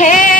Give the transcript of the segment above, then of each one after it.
হে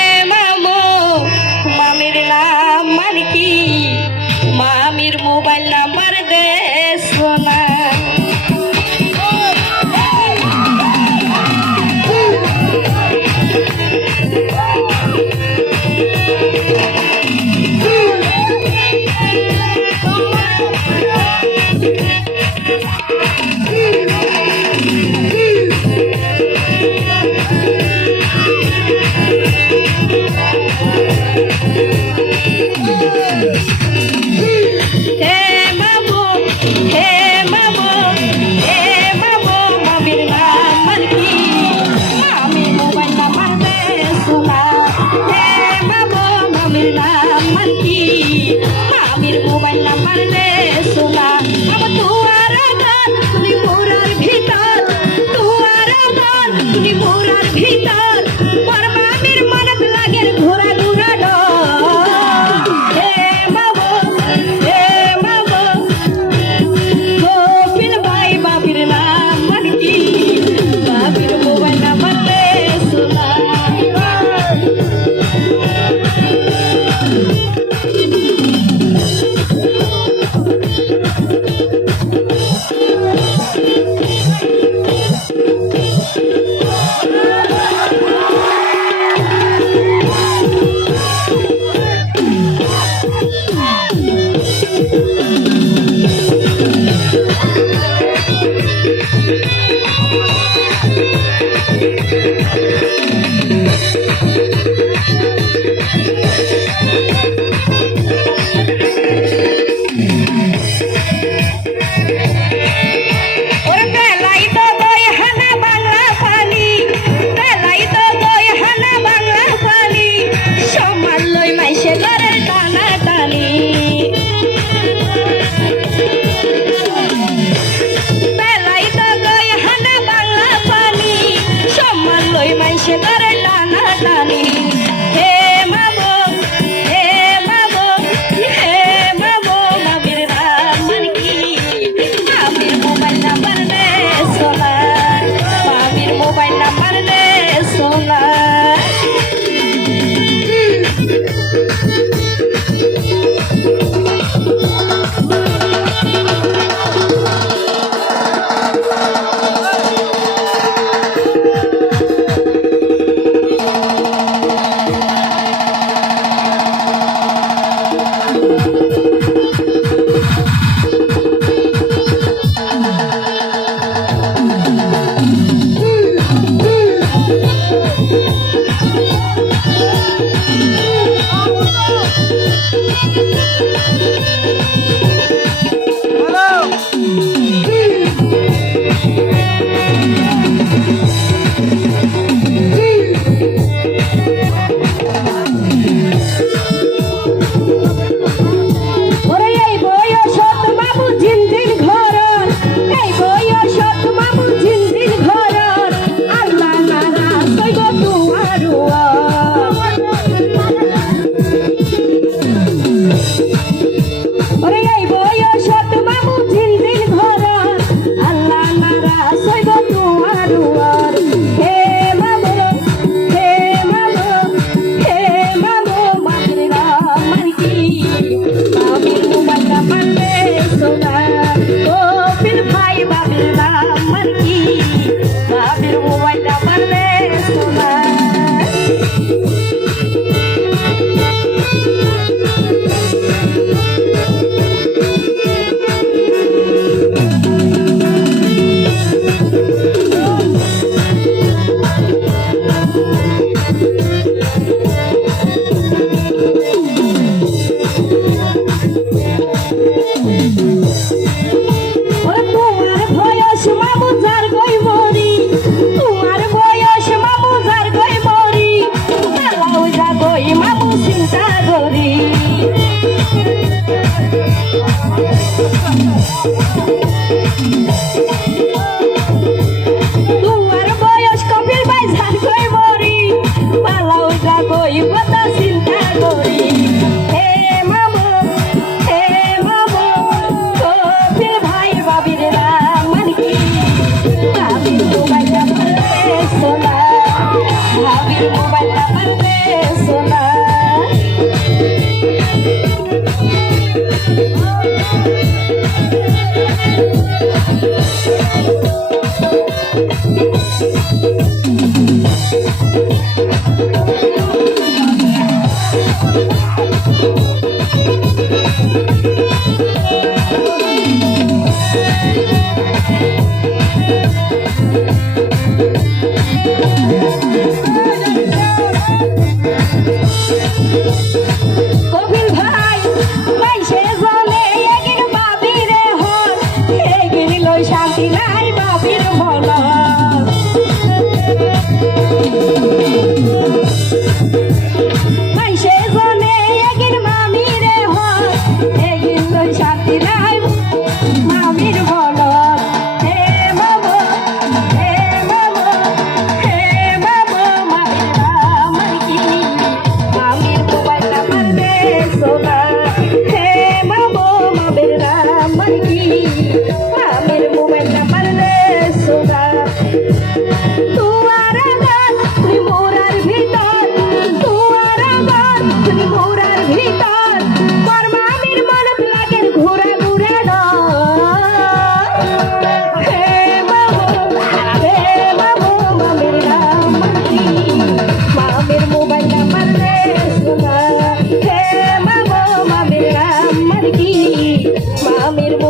Uma mulher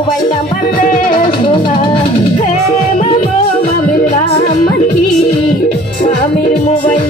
mobile number রে সোনা। হে মামো মামির রাম মানকি। মামির মোবাইল